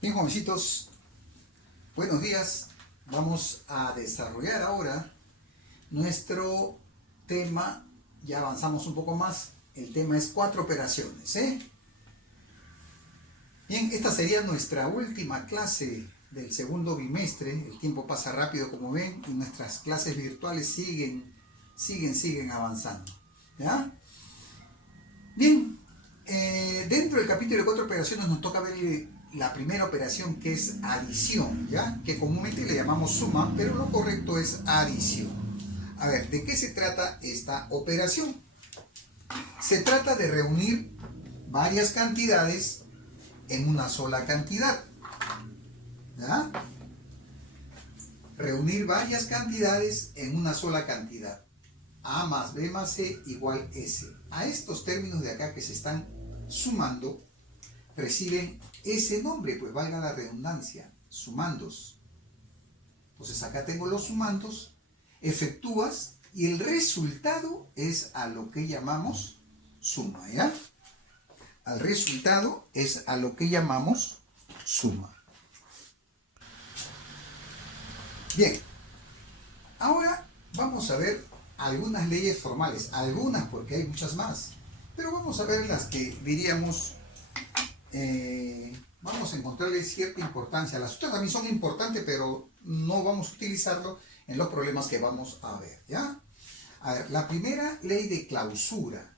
Bien, jovencitos, buenos días. Vamos a desarrollar ahora nuestro tema. Ya avanzamos un poco más. El tema es 4 operaciones, ¿eh? Bien, esta sería nuestra última clase del segundo bimestre. El tiempo pasa rápido, como ven, y nuestras clases virtuales siguen avanzando. ¿Ya? Bien, dentro del capítulo de 4 operaciones nos toca ver la primera operación, que es adición, ¿ya? Que comúnmente le llamamos suma, pero lo correcto es adición. A ver, ¿de qué se trata esta operación? Se trata de reunir varias cantidades en una sola cantidad, ¿ya? Reunir varias cantidades en una sola cantidad. A más B más C igual S. A estos términos de acá que se están sumando reciben ese nombre, pues valga la redundancia, sumandos. Entonces acá tengo los sumandos, efectúas y el resultado es a lo que llamamos suma, ¿ya? Al resultado es a lo que llamamos suma. Bien, ahora vamos a ver algunas leyes formales, algunas porque hay muchas más, pero vamos a ver las que diríamos, vamos a encontrarle cierta importancia. Las otras también son importantes, pero no vamos a utilizarlo en los problemas que vamos a ver, ¿ya? A ver, la primera ley de clausura.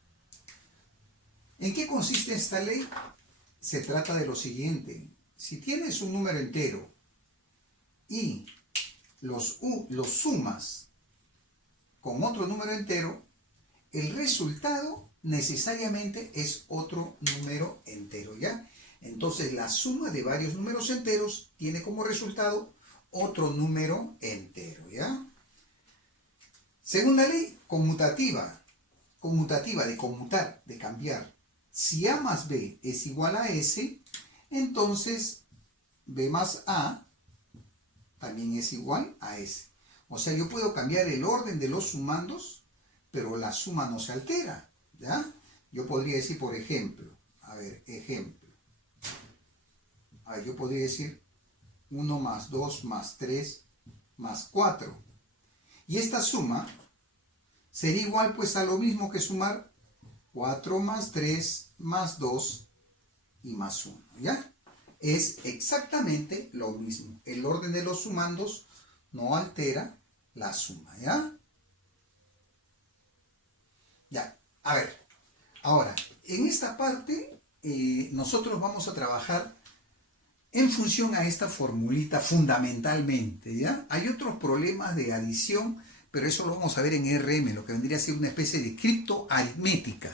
¿En qué consiste esta ley? Se trata de lo siguiente. Si tienes un número entero y los sumas con otro número entero, el resultado necesariamente es otro número entero, ¿ya? Entonces la suma de varios números enteros tiene como resultado otro número entero, ¿ya? Segunda ley, conmutativa. Conmutativa, de conmutar, de cambiar. Si A más B es igual a S, entonces B más A también es igual a S. O sea, yo puedo cambiar el orden de los sumandos, pero la suma no se altera, ¿ya? Yo podría decir, por ejemplo, yo podría decir 1 más 2 más 3 más 4. Y esta suma sería igual pues a lo mismo que sumar 4 más 3 más 2 y más 1, ¿ya? Es exactamente lo mismo. El orden de los sumandos no altera la suma, ¿ya? Ya, a ver, ahora, en esta parte nosotros vamos a trabajar en función a esta formulita fundamentalmente, ¿ya? Hay otros problemas de adición, pero eso lo vamos a ver en RM, lo que vendría a ser una especie de criptoaritmética,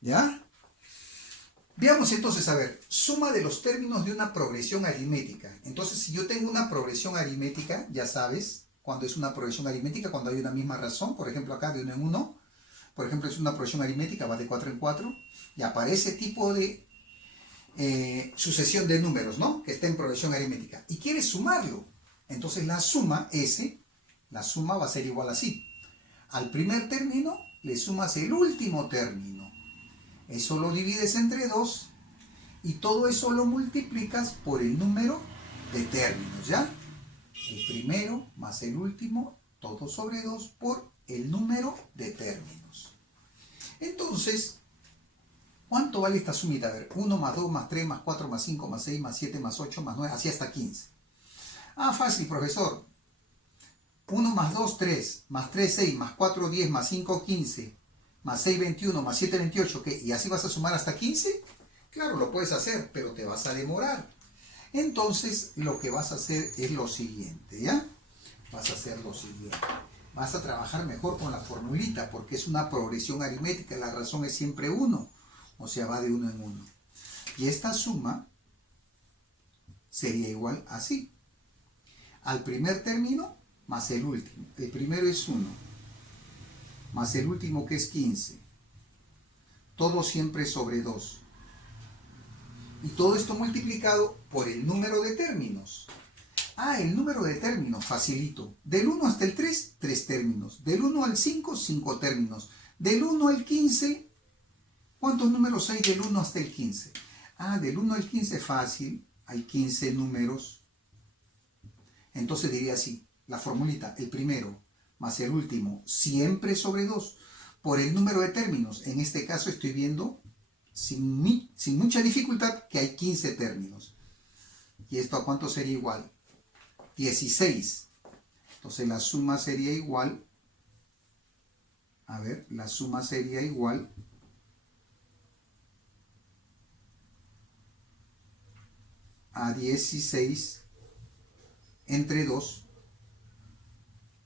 ¿ya? Veamos entonces, a ver, suma de los términos de una progresión aritmética. Entonces, si yo tengo una progresión aritmética, ya sabes, cuando es una progresión aritmética, cuando hay una misma razón, por ejemplo acá de 1 en 1, por ejemplo es una progresión aritmética, va de 4 en 4, y aparece tipo de sucesión de números, ¿no? Que está en progresión aritmética. Y quieres sumarlo. Entonces la suma S, la suma va a ser igual así. Al primer término le sumas el último término. Eso lo divides entre 2 y todo eso lo multiplicas por el número de términos, ¿ya? El primero más el último, todo sobre 2 por el número de términos. Entonces, ¿cuánto vale esta sumita? A ver, 1 más 2 más 3 más 4 más 5 más 6 más 7 más 8 más 9, así hasta 15. Ah, fácil, profesor. 1 más 2, 3, más 3, 6, más 4, 10, más 5, 15, más 6, 21, más 7, 28, ¿qué? ¿Y así vas a sumar hasta 15? Claro, lo puedes hacer, pero te vas a demorar. Entonces, lo que vas a hacer es lo siguiente, ¿ya? Vas a hacer lo siguiente. Vas a trabajar mejor con la formulita, porque es una progresión aritmética, la razón es siempre 1. O sea, va de 1 en 1. Y esta suma sería igual así. Al primer término más el último. El primero es 1. Más el último que es 15. Todo siempre sobre 2. Y todo esto multiplicado por el número de términos. Ah, el número de términos, facilito. Del 1 hasta el 3, 3 términos. Del 1 al 5, 5 términos. Del 1 al 15, ¿cuántos números hay del 1 hasta el 15? Ah, del 1 al 15 fácil. hay 15 números. Entonces diría así, la formulita, el primero más el último, siempre sobre 2, por el número de términos. En este caso estoy viendo sin mucha dificultad que hay 15 términos. ¿Y esto a cuánto sería igual? 16. Entonces la suma sería igual, a ver, la suma sería igual a 16 entre 2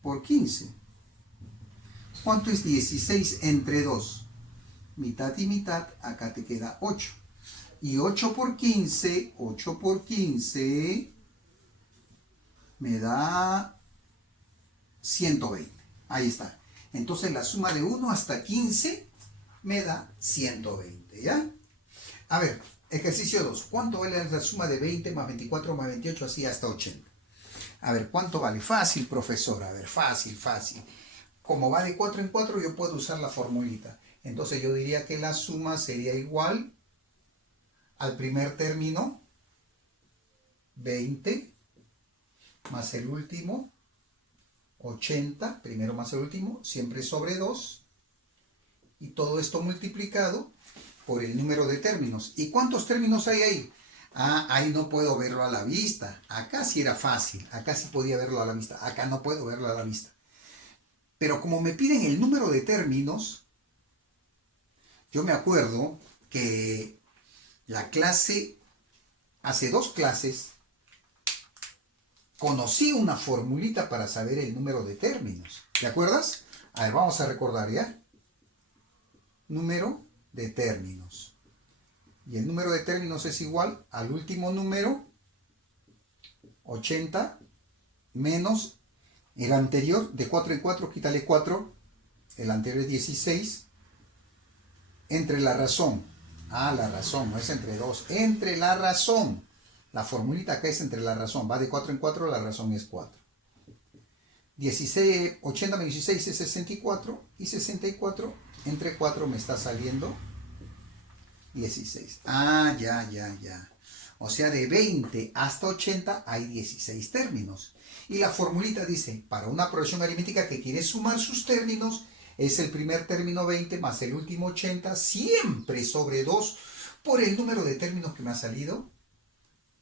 por 15. ¿Cuánto es 16 entre 2? Mitad y mitad, acá te queda 8. Y 8 por 15 me da 120. Ahí está. Entonces la suma de 1 hasta 15 me da 120, ¿ya? A ver, ejercicio 2. ¿Cuánto vale la suma de 20 más 24 más 28 así hasta 80? A ver, ¿cuánto vale? Fácil, profesor. A ver, fácil, fácil. Como va de 4 en 4, yo puedo usar la formulita. Entonces yo diría que la suma sería igual al primer término, 20, más el último, 80, primero más el último, siempre sobre 2, y todo esto multiplicado por el número de términos. ¿Y cuántos términos hay ahí? Ah, ahí no puedo verlo a la vista. Acá sí era fácil, acá sí podía verlo a la vista, acá no puedo verlo a la vista. Pero como me piden el número de términos, yo me acuerdo que la clase, hace 2 clases, conocí una formulita para saber el número de términos. ¿Te acuerdas? A ver, vamos a recordar, ¿ya? Número de términos. Y el número de términos es igual al último número, 80, menos el anterior, de 4 en 4, quítale 4, el anterior es 16, entre la razón. Ah, la razón, no es entre 2, entre la razón. La formulita acá es entre la razón, va de 4 en 4, la razón es 4. 16, 80 menos 16 es 64, y 64 entre 4 me está saliendo 16. Ah, ya. O sea, de 20 hasta 80 hay 16 términos. Y la formulita dice, para una progresión aritmética que quiere sumar sus términos, es el primer término 20 más el último 80, siempre sobre 2, por el número de términos que me ha salido,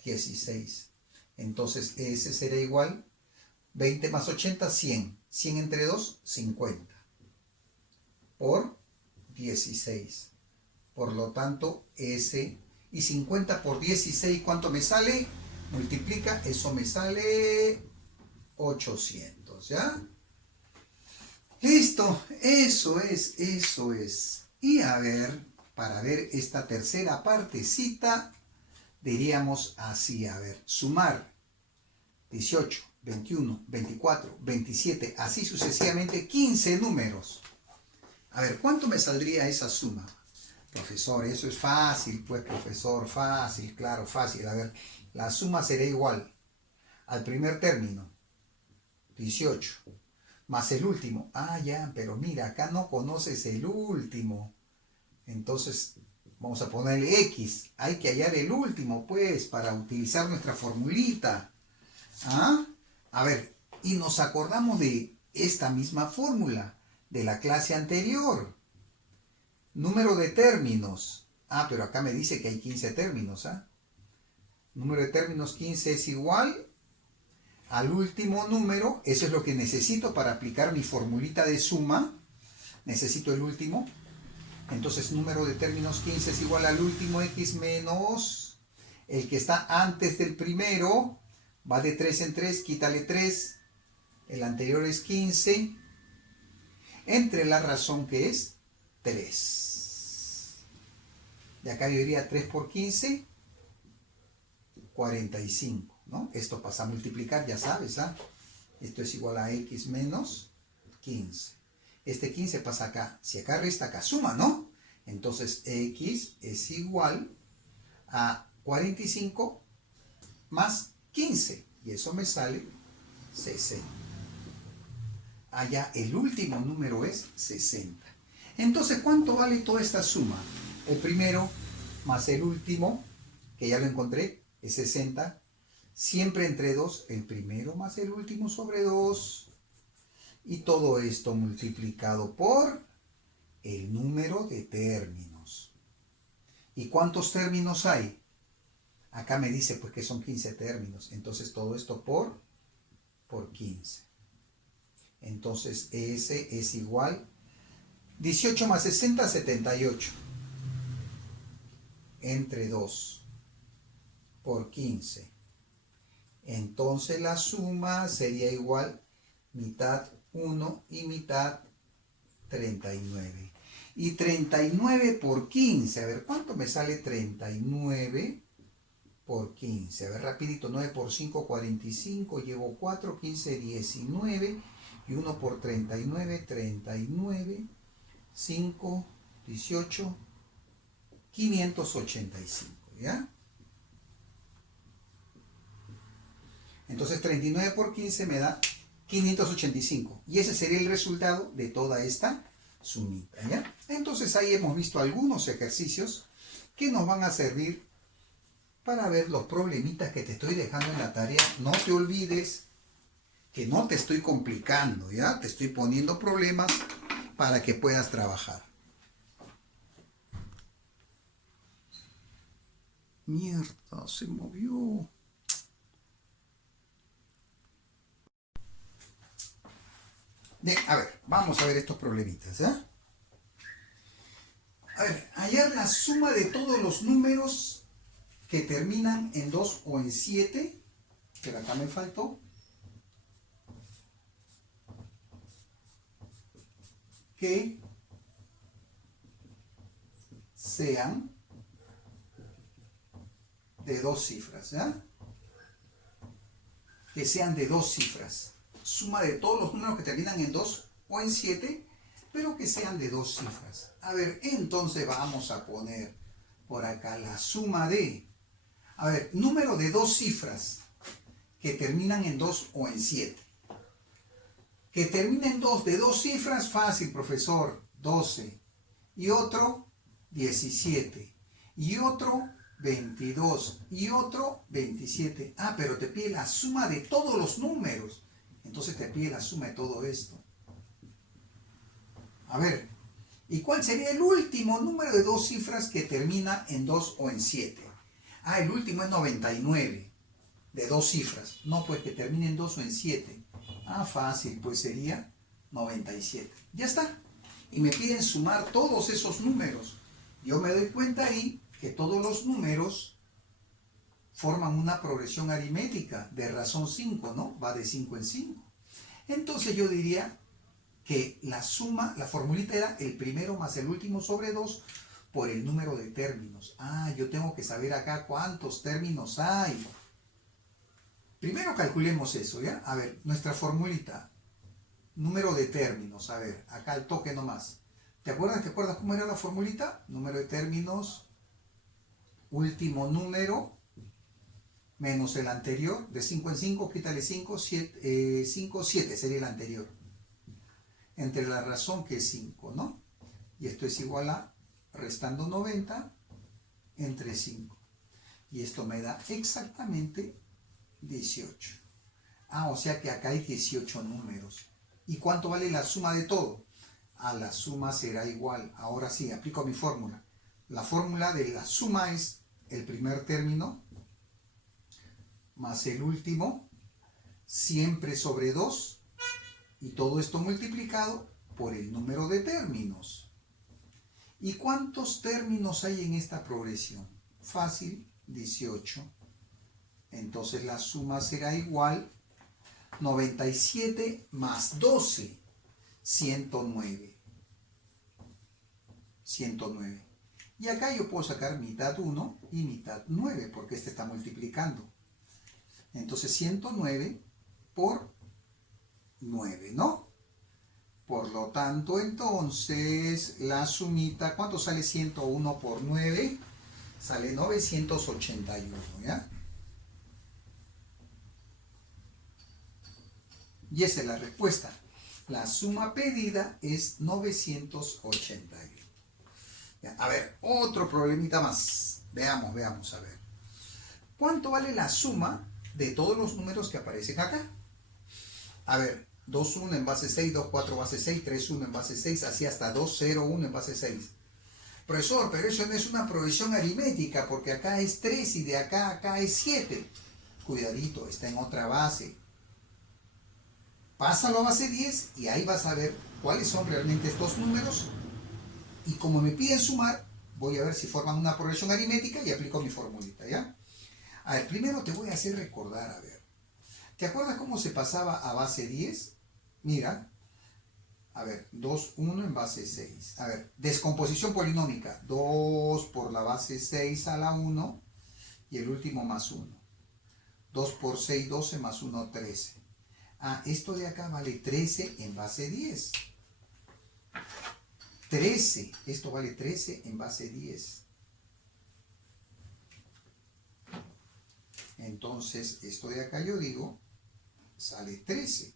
16. Entonces, ese será igual, 20 más 80, 100. 100 entre 2, 50. Por 16. Por lo tanto, ese, y 50 por 16, ¿cuánto me sale? Multiplica, eso me sale 800, ¿ya? Listo, eso es. Y a ver, para ver esta tercera partecita, diríamos así, a ver, sumar 18, 21, 24, 27, así sucesivamente, 15 números. A ver, ¿cuánto me saldría esa suma? Profesor, eso es fácil, pues, profesor, fácil, claro, fácil. A ver, la suma sería igual al primer término, 18, más el último. Ah, ya, pero mira, acá no conoces el último. Entonces, vamos a ponerle X. Hay que hallar el último, pues, para utilizar nuestra formulita. ¿Ah? A ver, y nos acordamos de esta misma fórmula de la clase anterior. Número de términos. Ah, pero acá me dice que hay 15 términos, ¿ah? Número de términos 15 es igual al último número. Eso es lo que necesito para aplicar mi formulita de suma. Necesito el último. Entonces, número de términos 15 es igual al último X menos el que está antes del primero. Va de 3 en 3, quítale 3. El anterior es 15. Entre la razón que es 3. De acá yo diría 3 por 15, 45, ¿no? Esto pasa a multiplicar, ya sabes, ¿ah? Esto es igual a X menos 15. Este 15 pasa acá. Si acá resta, acá suma, ¿no? Entonces X es igual a 45 más 15. Y eso me sale 60. Allá el último número es 60. Entonces, ¿cuánto vale toda esta suma? El primero más el último, que ya lo encontré, es 60. Siempre entre 2, el primero más el último sobre 2. Y todo esto multiplicado por el número de términos. ¿Y cuántos términos hay? Acá me dice pues que son 15 términos. Entonces todo esto por 15. Entonces S es igual 18 más 60, 78. Entre 2 por 15. Entonces la suma sería igual mitad 1 y mitad 39. Y 39 por 15. A ver, ¿cuánto me sale 39 por 15? A ver, rapidito. 9 por 5, 45. Llevo 4, 15, 19. Y 1 por 39, 39. 5, 18, 585. ¿Ya? Entonces 39 por 15 me da 585. Y ese sería el resultado de toda esta sumita, ¿ya? Entonces ahí hemos visto algunos ejercicios que nos van a servir para ver los problemitas que te estoy dejando en la tarea. No te olvides que no te estoy complicando, ¿ya? Te estoy poniendo problemas para que puedas trabajar. Mierda, se movió. A ver, vamos a ver estos problemitas, ¿ya? A ver, hallar la suma de todos los números que terminan en 2 o en 7, pero acá me faltó, que sean de 2 cifras, ¿ya? Que sean de 2 cifras. Suma de todos los números que terminan en 2 o en 7, pero que sean de 2 cifras. A ver, entonces vamos a poner por acá la suma de, a ver, número de 2 cifras que terminan en 2 o en 7. Que terminen en 2 de 2 cifras, fácil, profesor, 12. Y otro, 17. Y otro, 22. Y otro, 27. Ah, pero te pide la suma de todos los números. Entonces te pide la suma de todo esto. A ver, ¿y cuál sería el último número de 2 cifras que termina en 2 o en 7? Ah, el último es 99, de 2 cifras. No, pues que termine en 2 o en 7. Ah, fácil, pues sería 97. Ya está. Y me piden sumar todos esos números. Yo me doy cuenta ahí que todos los números forman una progresión aritmética de razón 5, ¿no? Va de 5 en 5. Entonces yo diría que la suma, la formulita era el primero más el último sobre 2 por el número de términos. Ah, yo tengo que saber acá cuántos términos hay. Primero calculemos eso, ¿ya? A ver, nuestra formulita, número de términos, a ver, acá al toque nomás. ¿Te acuerdas cómo era la formulita? Número de términos, último número, menos el anterior, de 5 en 5, quítale 5, 7 sería el anterior. Entre la razón que es 5, ¿no? Y esto es igual a, restando 90, entre 5. Y esto me da exactamente 18. Ah, o sea que acá hay 18 números. ¿Y cuánto vale la suma de todo? Ah, la suma será igual. Ahora sí, aplico mi fórmula. La fórmula de la suma es el primer término más el último, siempre sobre 2, y todo esto multiplicado por el número de términos. ¿Y cuántos términos hay en esta progresión? Fácil, 18. Entonces la suma será igual 97 más 12, 109. 109. Y acá yo puedo sacar mitad 1 y mitad 9, porque este está multiplicando. Entonces 109 por 9, ¿no? Por lo tanto, entonces, la sumita, ¿cuánto sale 101 por 9? Sale 981, ¿ya? Y esa es la respuesta. La suma pedida es 981. ¿Ya? A ver, otro problemita más. Veamos, a ver. ¿Cuánto vale la suma de todos los números que aparecen acá? A ver, 2, 1 en base 6, 2, 4 en base 6, 3, 1 en base 6, así hasta 2, 0, 1 en base 6. Profesor, pero eso no es una progresión aritmética, porque acá es 3 y de acá a acá es 7. Cuidadito, está en otra base. Pásalo a base 10 y ahí vas a ver cuáles son realmente estos números. Y como me piden sumar, voy a ver si forman una progresión aritmética y aplico mi formulita, ¿ya? A ver, primero te voy a hacer recordar, a ver. ¿Te acuerdas cómo se pasaba a base 10? Mira, a ver, 2, 1 en base 6. A ver, descomposición polinómica. 2 por la base 6 a la 1 y el último más 1. 2 por 6, 12 más 1, 13. Ah, esto de acá vale 13 en base 10. 13, esto vale 13 en base 10. Entonces, esto de acá yo digo, sale 13.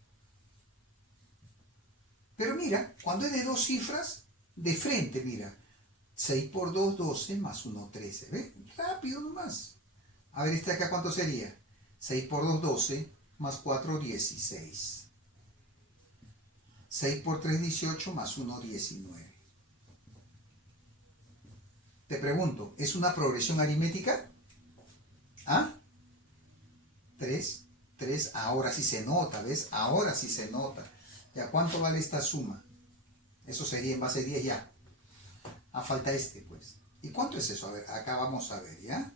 Pero mira, cuando es de dos cifras, de frente, mira. 6 por 2, 12, más 1, 13. ¿Ves? Rápido nomás. A ver, ¿este acá cuánto sería? 6 por 2, 12, más 4, 16. 6 por 3, 18, más 1, 19. Te pregunto, ¿es una progresión aritmética? ¿Ah? 3, 3, ahora sí se nota, ¿ves? Ahora sí se nota. ¿Ya cuánto vale esta suma? Eso sería en base 10 ya. Ah, falta este, pues. ¿Y cuánto es eso? A ver, acá vamos a ver, ¿ya?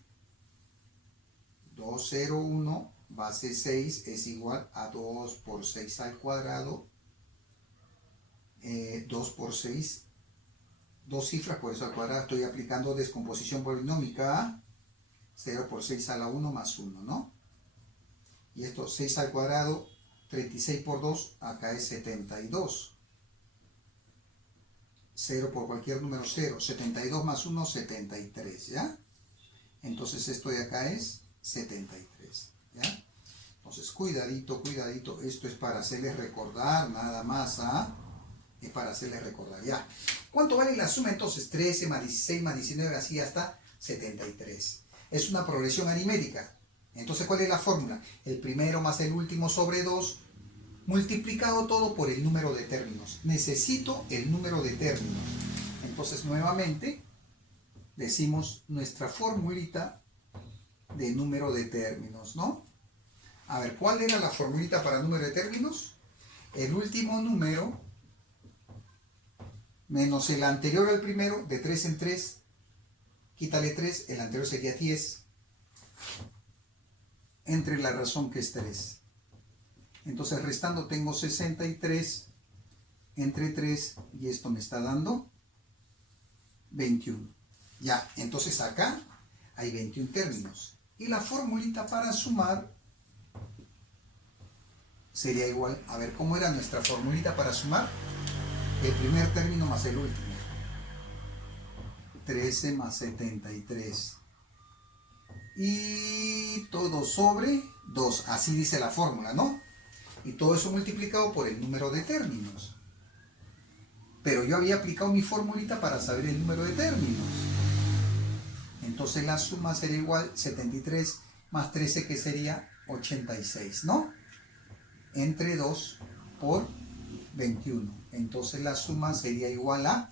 201 base 6 es igual a 2 por 6 al cuadrado. 2 por 6, dos cifras, por eso al cuadrado estoy aplicando descomposición polinómica. 0 por 6 a la 1 más 1, ¿no? Y esto 6 al cuadrado, 36 por 2, acá es 72. 0 por cualquier número 0. 72 más 1, 73, ¿ya? Entonces esto de acá es 73, ¿ya? Entonces cuidadito, cuidadito. Esto es para hacerles recordar, nada más, ¿ah? Es para hacerles recordar, ¿ya? ¿Cuánto vale la suma entonces? 13 más 16 más 19, así hasta 73. Es una progresión aritmética. Entonces, ¿cuál es la fórmula? El primero más el último sobre 2, multiplicado todo por el número de términos. Necesito el número de términos. Entonces, nuevamente, decimos nuestra formulita de número de términos, ¿no? A ver, ¿cuál era la formulita para número de términos? El último número menos el anterior al primero, de 3 en 3, quítale 3, el anterior sería 10, entre la razón que es 3. Entonces restando tengo 63 entre 3 y esto me está dando 21. Ya, entonces acá hay 21 términos. Y la formulita para sumar sería igual, a ver, ¿cómo era nuestra formulita para sumar? El primer término más el último. 13 más 73. Y todo sobre 2. Así dice la fórmula, ¿no? Y todo eso multiplicado por el número de términos. Pero yo había aplicado mi formulita para saber el número de términos. Entonces la suma sería igual 73 más 13, que sería 86, ¿no? Entre 2 por 21. Entonces la suma sería igual a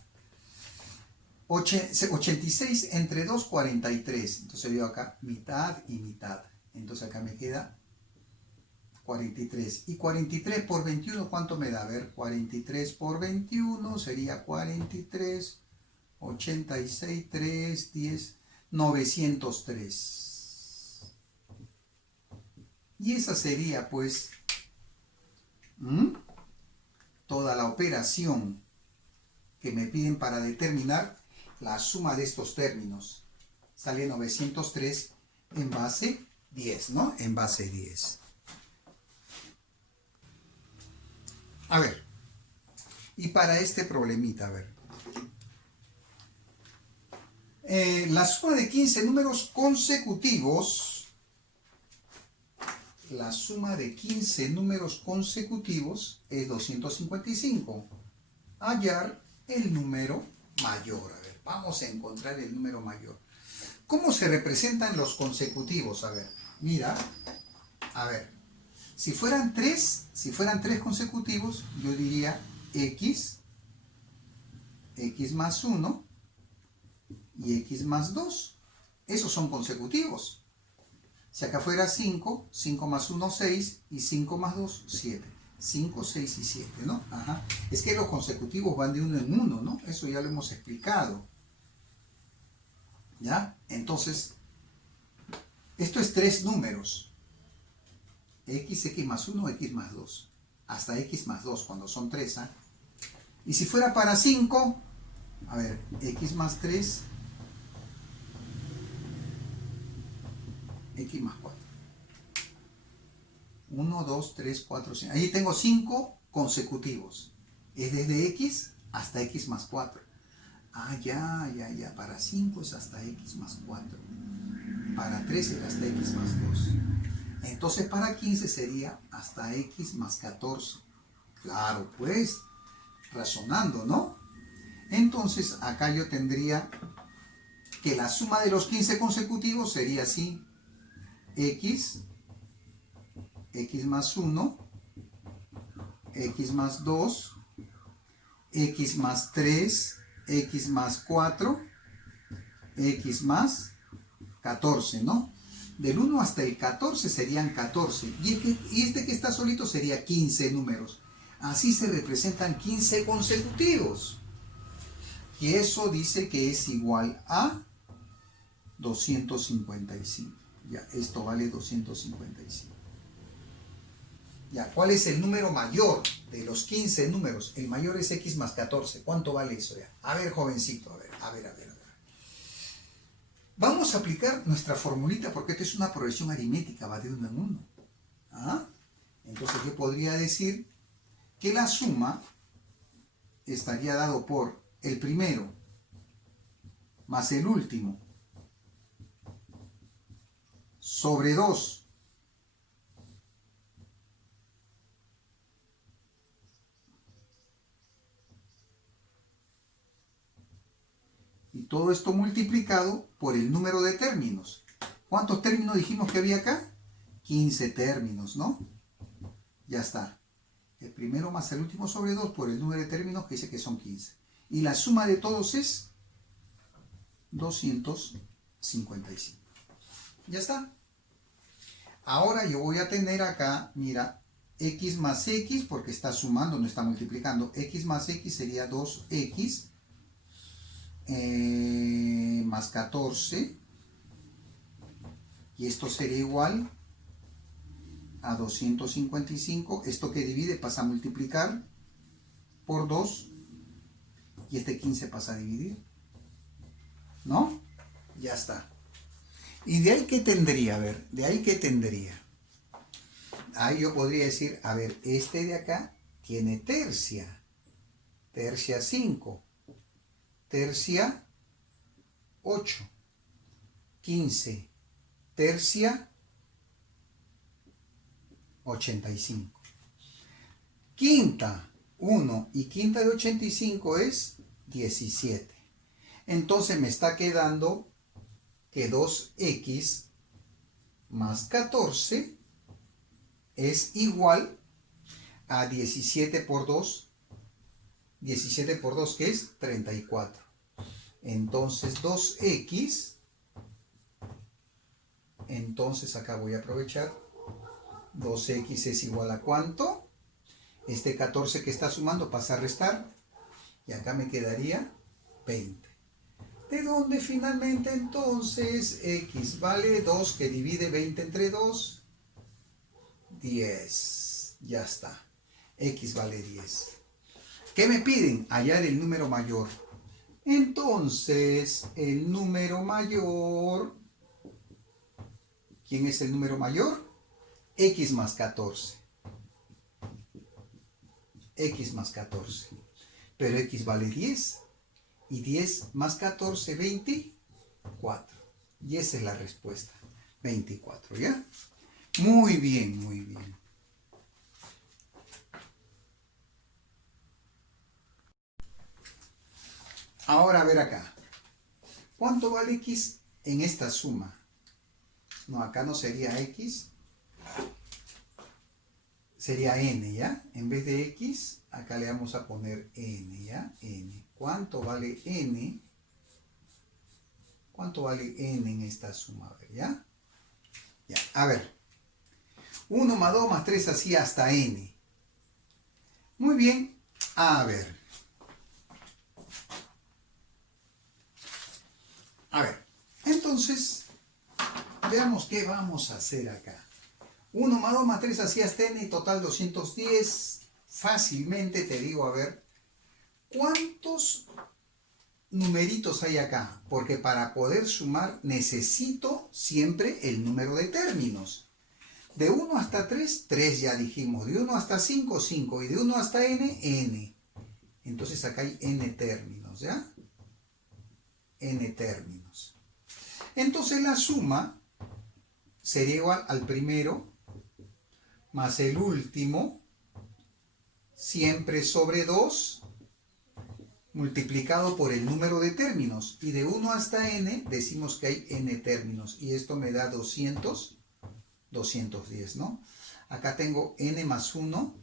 86 entre 2, 43. Entonces veo acá mitad y mitad. Entonces acá me queda 43. Y 43 por 21, ¿cuánto me da? A ver, 43 por 21 sería 43, 86, 3, 10, 903. Y esa sería, pues, toda la operación que me piden para determinar la suma de estos términos. Sale 903 en base 10, ¿no? En base 10. A ver, y para este problemita, a ver. La suma de 15 números consecutivos, la suma de 15 números consecutivos es 255. Hallar el número mayor. A ver, vamos a encontrar el número mayor. ¿Cómo se representan los consecutivos? A ver, mira, a ver. Si fueran tres consecutivos, yo diría x más 1 y x más 2. Esos son consecutivos. Si acá fuera 5, 5 más 1, 6 y 5 más 2, 7. 5, 6 y 7, ¿no? Ajá. Es que los consecutivos van de uno en uno, ¿no? Eso ya lo hemos explicado. ¿Ya? Entonces, esto es tres números. X más 1, X más 2. Hasta X más 2 cuando son 3, ¿ah? Y si fuera para 5, a ver, X más 3, X más 4. 1, 2, 3, 4, 5. Ahí tengo 5 consecutivos. Es desde X hasta X más 4. Ah, ya. Para 5 es hasta X más 4. Para 3 es hasta X más 2. Entonces para 15 sería hasta X más 14. Claro, pues, razonando, ¿no? Entonces acá yo tendría que la suma de los 15 consecutivos sería así. X más 1, X más 2, X más 3, X más 4, X más 14, ¿no? Del 1 hasta el 14 serían 14. Y este que está solito sería 15 números. Así se representan 15 consecutivos. Y eso dice que es igual a 255. Ya, esto vale 255. Ya, ¿cuál es el número mayor de los 15 números? El mayor es X más 14. ¿Cuánto vale eso ya? A ver, jovencito, a ver. Vamos a aplicar nuestra formulita porque esta es una progresión aritmética, va de uno en uno. ¿Ah? Entonces yo podría decir que la suma estaría dado por el primero más el último sobre 2 y todo esto multiplicado por el número de términos. ¿Cuántos términos dijimos que había acá? 15 términos, ¿no? Ya está. El primero más el último sobre 2 por el número de términos que dice que son 15. Y la suma de todos es 255. Ya está. Ahora yo voy a tener acá, mira, x más x, porque está sumando, no está multiplicando. X más x sería 2x más 14. Y esto sería igual a 255. Esto que divide pasa a multiplicar por 2. Y este 15 pasa a dividir. ¿No? Ya está. ¿Y de ahí qué tendría? A ver, ¿de ahí qué tendría? Ahí yo podría decir, a ver, este de acá tiene tercia. Tercia 5. Tercia 8. 15. Tercia 85. Quinta 1 y quinta de 85 es 17. Entonces me está quedando que 2x más 14 es igual a 17 por 2. 17 por 2, que es 34. Entonces 2x, entonces acá voy a aprovechar, 2x es igual a ¿cuánto? Este 14 que está sumando pasa a restar, y acá me quedaría 20. De donde finalmente entonces x vale 2, que divide 20 entre 2, 10. Ya está. X vale 10. ¿Qué me piden? Hallar el número mayor. Entonces, el número mayor, ¿quién es el número mayor? X más 14. X más 14. Pero X vale 10. Y 10 más 14, 24. Y esa es la respuesta. 24, ¿ya? Muy bien, muy bien. Ahora a ver acá. ¿Cuánto vale X en esta suma. No, acá no sería X, sería N, ¿ya? En vez de X, acá le vamos a poner N, ¿ya? N. ¿Cuánto vale N? ¿Cuánto vale N en esta suma? A ver, ¿ya? Ya, a ver. 1 más 2 más 3 así hasta N. Muy bien. A ver. A ver. Entonces, veamos qué vamos a hacer acá. 1 más 2 más 3 así hasta N, total 210. Fácilmente te digo, a ver, ¿cuántos numeritos hay acá? Porque para poder sumar necesito siempre el número de términos. De 1 hasta 3, 3 ya dijimos. De 1 hasta 5, 5. Y de 1 hasta n, n. Entonces acá hay n términos, ¿ya? N términos. Entonces la suma sería igual al primero más el último, siempre sobre 2, multiplicado por el número de términos. Y de 1 hasta n decimos que hay n términos. Y esto me da 200, 210, ¿no? Acá tengo n más 1.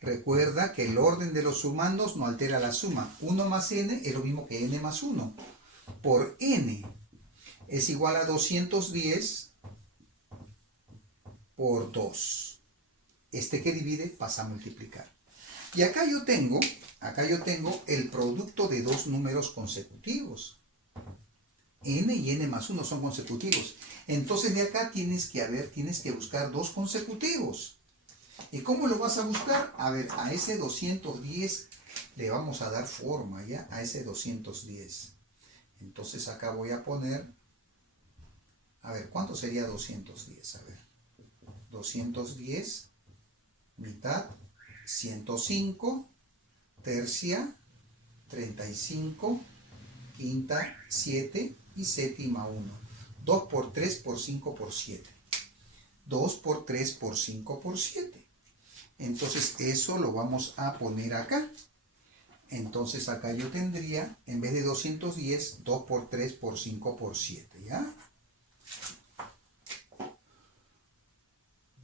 Recuerda que el orden de los sumandos no altera la suma. 1 más n es lo mismo que n más 1. Por n es igual a 210 por 2. Este que divide pasa a multiplicar. Y acá yo tengo el producto de dos números consecutivos. N y n más 1 son consecutivos. Entonces de acá tienes que buscar dos consecutivos. ¿Y cómo lo vas a buscar? A ver, a ese 210 le vamos a dar forma, ¿ya? A ese 210. Entonces acá voy a poner, a ver, ¿cuánto sería 210? A ver, 210, mitad, 105, tercia, 35, quinta, 7 y séptima 1. 2 por 3 por 5 por 7. 2 por 3 por 5 por 7. Entonces eso lo vamos a poner acá. Entonces acá yo tendría, en vez de 210, 2 por 3 por 5 por 7, ¿ya?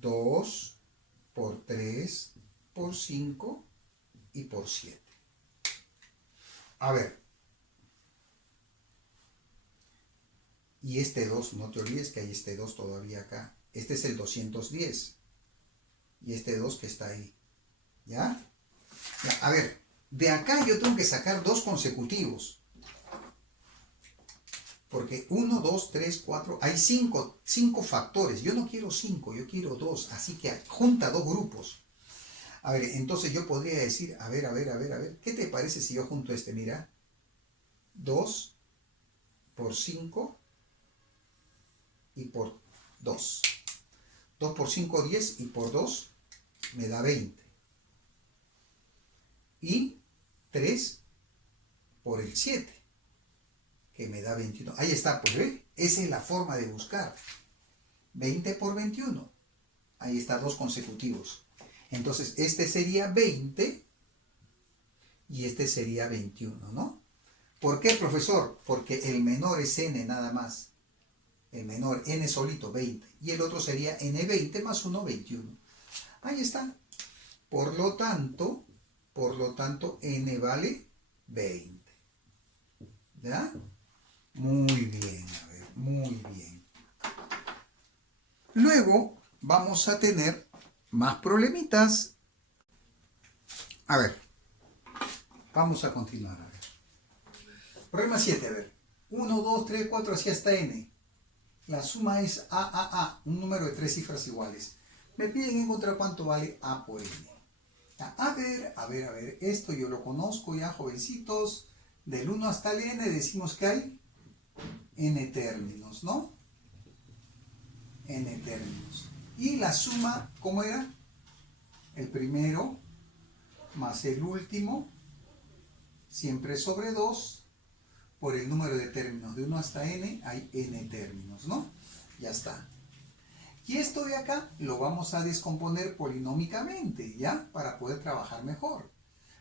2 por 3 por 5 y por 7. A ver. Y este 2, no te olvides que hay este 2 todavía acá. Este es el 210. Y este 2 que está ahí. ¿Ya? A ver, de acá yo tengo que sacar dos consecutivos. Porque 1, 2, 3, 4, hay 5 factores. Yo no quiero 5, yo quiero 2. Así que junta dos grupos. A ver, entonces yo podría decir, a ver. ¿Qué te parece si yo junto este? Mira. 2 por 5 y por 2. 2 por 5, 10 y por 2 me da 20. Y 3 por el 7, que me da 21. Ahí está, pues ve, esa es la forma de buscar. 20 por 21. Ahí está, dos consecutivos. Entonces, este sería 20 y este sería 21, ¿no? ¿Por qué, profesor? Porque el menor es n nada más. El menor, n solito, 20. Y el otro sería n20 más 1, 21. Ahí está. Por lo tanto, n vale 20. ¿Ya? Muy bien, a ver, muy bien. Luego vamos a tener más problemitas. A ver, vamos a continuar. A ver. Problema 7, a ver. 1, 2, 3, 4, así hasta n. La suma es a, un número de tres cifras iguales. Me piden encontrar cuánto vale a por n. A ver, esto yo lo conozco ya, jovencitos. Del 1 hasta el n decimos que hay n términos, ¿no? N términos. Y la suma, ¿cómo era? El primero más el último, siempre sobre 2, por el número de términos. De 1 hasta n hay n términos, ¿no? Ya está. Y esto de acá lo vamos a descomponer polinómicamente, ¿ya? Para poder trabajar mejor.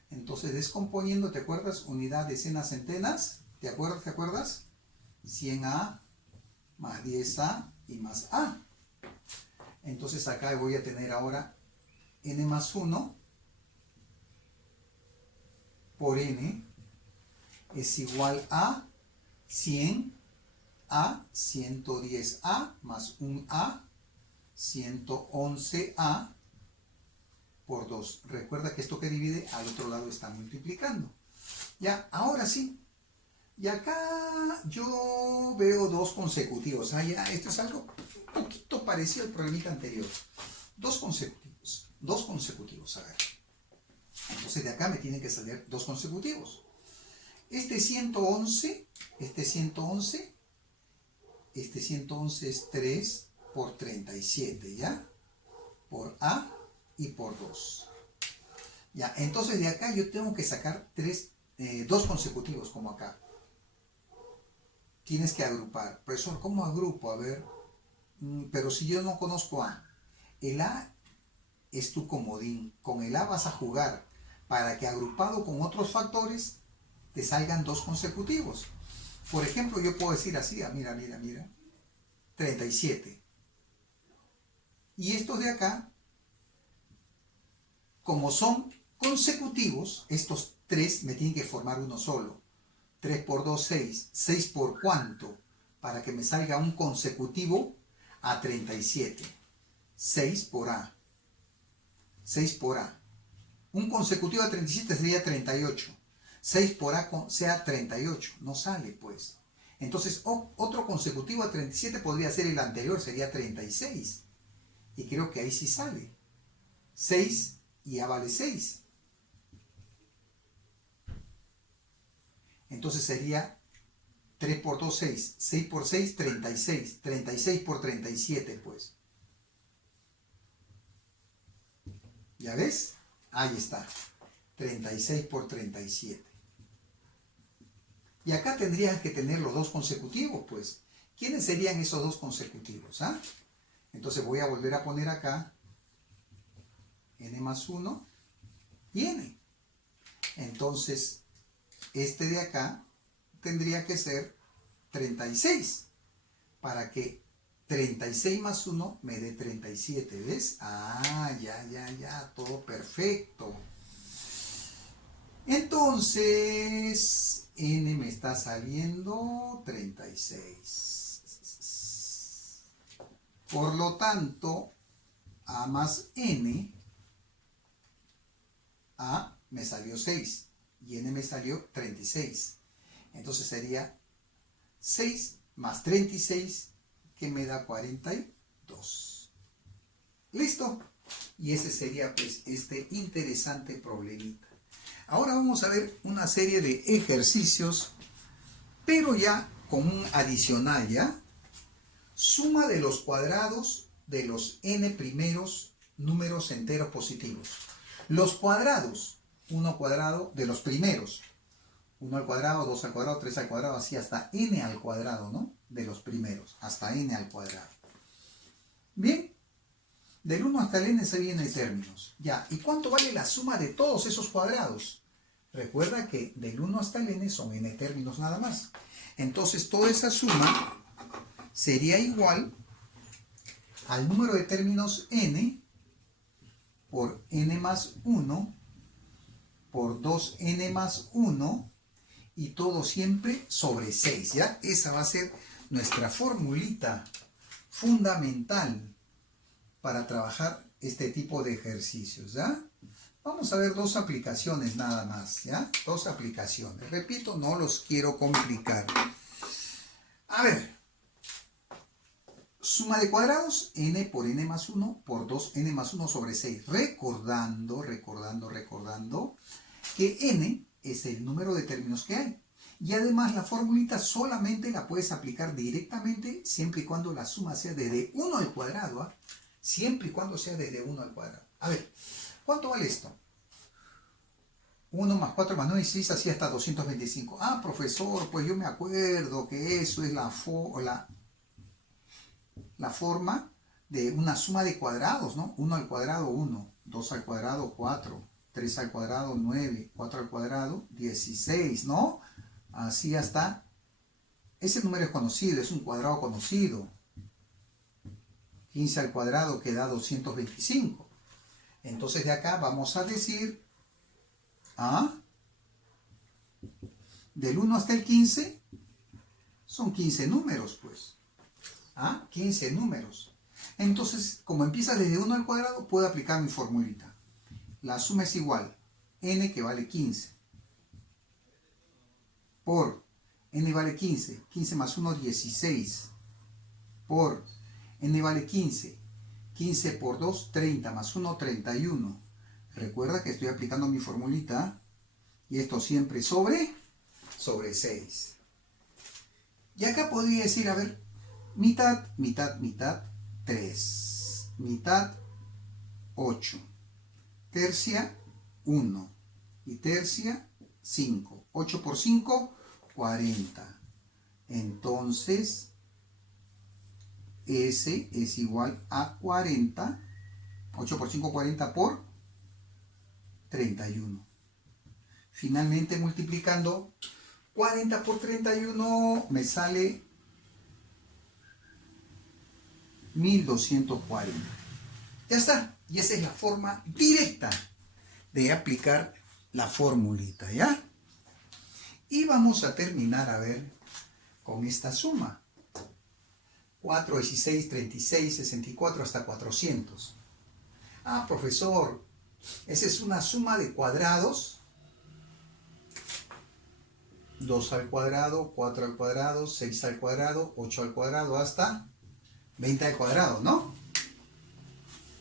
Entonces, descomponiendo, ¿te acuerdas? Unidad, decenas, centenas. ¿Te acuerdas? 100A más 10A y más A. Entonces acá voy a tener ahora n más 1 por n es igual a 100A, 110A más 1A, 111A por 2. Recuerda que esto que divide al otro lado está multiplicando. Ya, ahora sí. Y acá yo veo dos consecutivos. Ah, ya, esto es algo un poquito parecido al problemita anterior. Dos consecutivos, a ver. Entonces de acá me tienen que salir dos consecutivos. Este 111 es 3 por 37, ¿ya? Por A y por 2. Ya, entonces de acá yo tengo que sacar dos consecutivos, como acá. Tienes que agrupar. Profesor, ¿cómo agrupo? A ver, pero si yo no conozco A. El A es tu comodín. Con el A vas a jugar para que agrupado con otros factores te salgan dos consecutivos. Por ejemplo, yo puedo decir así, mira, 37. Y estos de acá, como son consecutivos, estos tres me tienen que formar uno solo. 3 por 2, 6. 6 por cuánto? Para que me salga un consecutivo a 37. 6 por A. 6 por A. Un consecutivo a 37 sería 38. 6 por A sea 38. No sale, pues. Entonces, otro consecutivo a 37 podría ser el anterior, sería 36. Y creo que ahí sí sale. 6 y A vale 6. Entonces sería 3 por 2, 6. 6 por 6, 36. 36 por 37, pues. ¿Ya ves? Ahí está. 36 por 37. Y acá tendrías que tener los dos consecutivos, pues. ¿Quiénes serían esos dos consecutivos? ¿Ah? Entonces voy a volver a poner acá n más 1 y n. Entonces, este de acá tendría que ser 36, para que 36 más 1 me dé 37, ¿ves? Ah, ya, todo perfecto. Entonces, n me está saliendo 36. Por lo tanto, a más n, a me salió 6 y n me salió 36. Entonces sería 6 más 36, que me da 42. ¿Listo? Y ese sería pues este interesante problemita. Ahora vamos a ver una serie de ejercicios, pero ya con un adicional, ¿ya? Suma de los cuadrados de los n primeros números enteros positivos. Los cuadrados, 1 cuadrado de los primeros. 1 al cuadrado, 2 al cuadrado, 3 al cuadrado, así hasta n al cuadrado, ¿no? De los primeros, hasta n al cuadrado. Bien, del 1 hasta el n se vienen términos. Ya, ¿y cuánto vale la suma de todos esos cuadrados? Recuerda que del 1 hasta el n son n términos nada más. Entonces toda esa suma sería igual al número de términos n por n más 1 por 2n más 1 y todo siempre sobre 6, ¿ya? Esa va a ser nuestra formulita fundamental para trabajar este tipo de ejercicios, ¿ya? Vamos a ver dos aplicaciones nada más, ¿ya? Dos aplicaciones. Repito, no los quiero complicar. A ver. Suma de cuadrados, n por n más 1 por 2n más 1 sobre 6. Recordando que n es el número de términos que hay. Y además la formulita solamente la puedes aplicar directamente siempre y cuando la suma sea desde 1 al cuadrado. ¿Ah? Siempre y cuando sea desde 1 al cuadrado. A ver, ¿cuánto vale esto? 1 más 4 más 9 y 6, así hasta 225. Ah, profesor, pues yo me acuerdo que eso es la forma de una suma de cuadrados, ¿no? 1 al cuadrado 1, 2 al cuadrado 4, 3 al cuadrado 9, 4 al cuadrado 16, ¿no? Así hasta ese número es conocido, es un cuadrado conocido. 15 al cuadrado queda 225. Entonces de acá vamos a decir, del 1 hasta el 15, son 15 números, pues. 15 números. Entonces, como empieza desde 1 al cuadrado, puedo aplicar mi formulita. La suma es igual, n que vale 15, por n vale 15, 15 más 1, 16, por n vale 15, 15 por 2, 30, más 1, 31. Recuerda que estoy aplicando mi formulita, y esto siempre sobre 6. Y acá podría decir, a ver, mitad, mitad, mitad, 3, mitad, 8, tercia, 1, y tercia, 5. 8 por 5, 40. Entonces, S es igual a 40. 8 por 5, 40 por 31. Finalmente, multiplicando 40 por 31 me sale 1240. Ya está. Y esa es la forma directa de aplicar la formulita, ¿ya? Y vamos a terminar, a ver, con esta suma. 4, 16, 36, 64 hasta 400. Profesor, esa es una suma de cuadrados. 2 al cuadrado, 4 al cuadrado, 6 al cuadrado, 8 al cuadrado, hasta 20 al cuadrado, ¿no?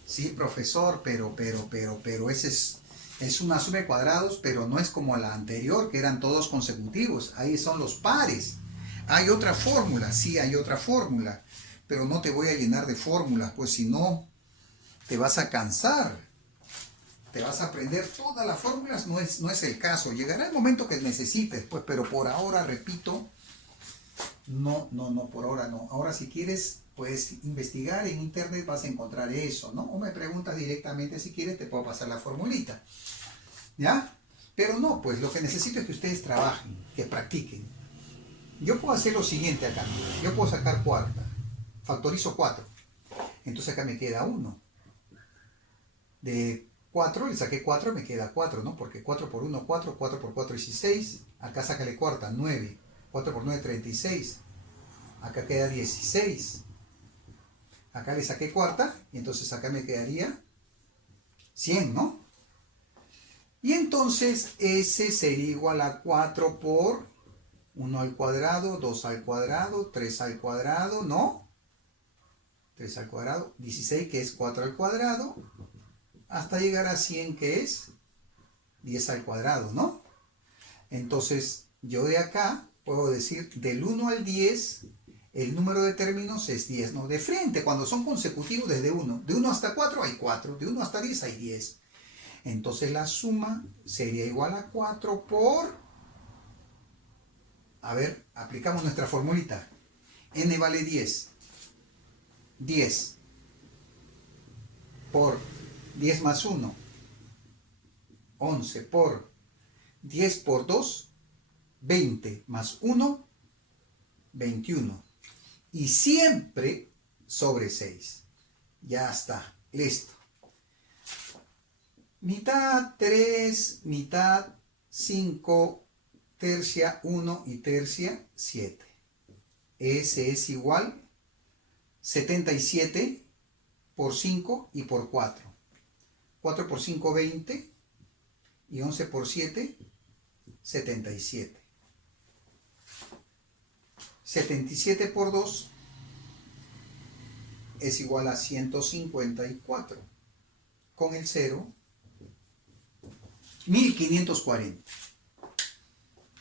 Sí, profesor, pero esa es una suma de cuadrados, pero no es como la anterior, que eran todos consecutivos. Ahí son los pares. Hay otra fórmula, sí, hay otra fórmula, pero no te voy a llenar de fórmulas, pues si no, te vas a cansar. Te vas a aprender todas las fórmulas, no es el caso. Llegará el momento que necesites, pues, pero por ahora, repito, no, por ahora no. Ahora si quieres, puedes investigar en internet, vas a encontrar eso, ¿no? O me preguntas directamente si quieres, te puedo pasar la formulita, ¿ya? Pero no, pues lo que necesito es que ustedes trabajen, que practiquen. Yo puedo hacer lo siguiente acá. Yo puedo sacar cuarta. Factorizo 4. Entonces acá me queda 1. De 4 le saqué 4, me queda 4, ¿no? Porque 4 por 1, 4, 4 por 4, 16. Acá sácale cuarta, 9. 4 por 9, 36. Acá queda 16. Acá le saqué cuarta, y entonces acá me quedaría 100, ¿no? Y entonces S sería igual a 4 por 1 al cuadrado, 2 al cuadrado, 3 al cuadrado, ¿no? 3 al cuadrado, 16 que es 4 al cuadrado, hasta llegar a 100 que es 10 al cuadrado, ¿no? Entonces yo de acá puedo decir del 1 al 10, el número de términos es 10, ¿no? De frente, cuando son consecutivos desde 1. De 1 hasta 4 hay 4, de 1 hasta 10 hay 10. Entonces la suma sería igual a 4 por... A ver, aplicamos nuestra formulita. N vale 10. 10 por 10 más 1. 11 por 10 por 2. 20 más 1. 21. Y siempre sobre 6. Ya está, listo. Mitad 3, mitad 5, tercia 1 y tercia 7. Ese es igual 77 por 5 y por 4. 4 por 5, 20. Y 11 por 7, 77. 77 por 2 es igual a 154. Con el 0, 1540.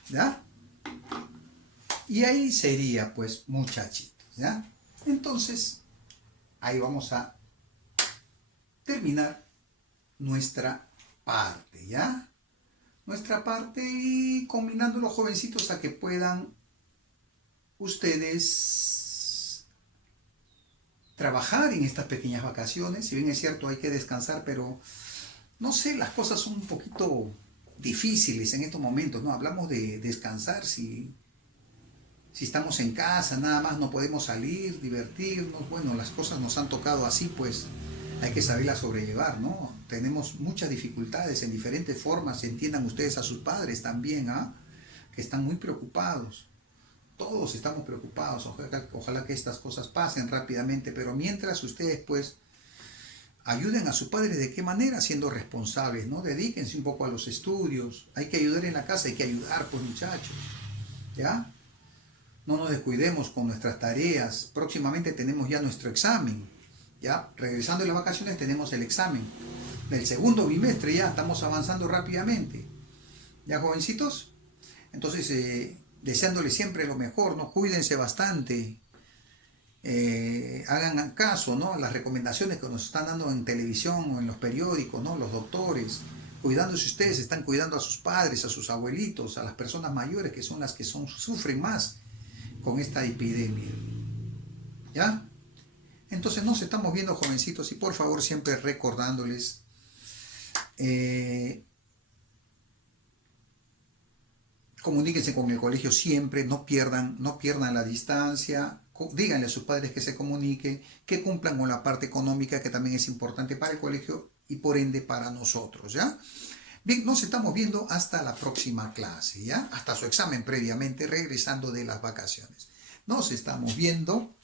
¿Ya? Y ahí sería, pues, muchachitos, ¿ya? Entonces, ahí vamos a terminar nuestra parte, ¿ya? Nuestra parte, y combinando los jovencitos a que puedan ustedes trabajar en estas pequeñas vacaciones. Si bien es cierto, hay que descansar, pero no sé, las cosas son un poquito difíciles en estos momentos, ¿no? Hablamos de descansar, si Si estamos en casa, nada más no podemos salir, divertirnos, bueno, las cosas nos han tocado así, pues hay que saberlas sobrellevar, ¿no? Tenemos muchas dificultades en diferentes formas, entiendan ustedes a sus padres también, ¿ah? Que están muy preocupados. Todos estamos preocupados, ojalá que estas cosas pasen rápidamente, pero mientras ustedes pues ayuden a sus padres, ¿de qué manera? Siendo responsables, ¿no? Dedíquense un poco a los estudios, hay que ayudar en la casa, hay que ayudar pues muchachos, ¿ya? No nos descuidemos con nuestras tareas, próximamente tenemos ya nuestro examen, ¿ya? Regresando de las vacaciones tenemos el examen del segundo bimestre, ya estamos avanzando rápidamente, ¿ya jovencitos? Entonces, deseándoles siempre lo mejor, ¿no? Cuídense bastante, hagan caso, ¿no? A las recomendaciones que nos están dando en televisión o en los periódicos, ¿no? Los doctores, cuidándose ustedes, están cuidando a sus padres, a sus abuelitos, a las personas mayores que son las que sufren más con esta epidemia, ¿ya? Entonces nos estamos viendo, jovencitos, y por favor siempre recordándoles, comuníquense con el colegio siempre, no pierdan la distancia, díganle a sus padres que se comuniquen, que cumplan con la parte económica que también es importante para el colegio y por ende para nosotros, ¿ya? Bien, nos estamos viendo hasta la próxima clase, ¿ya? Hasta su examen previamente, regresando de las vacaciones. Nos estamos viendo.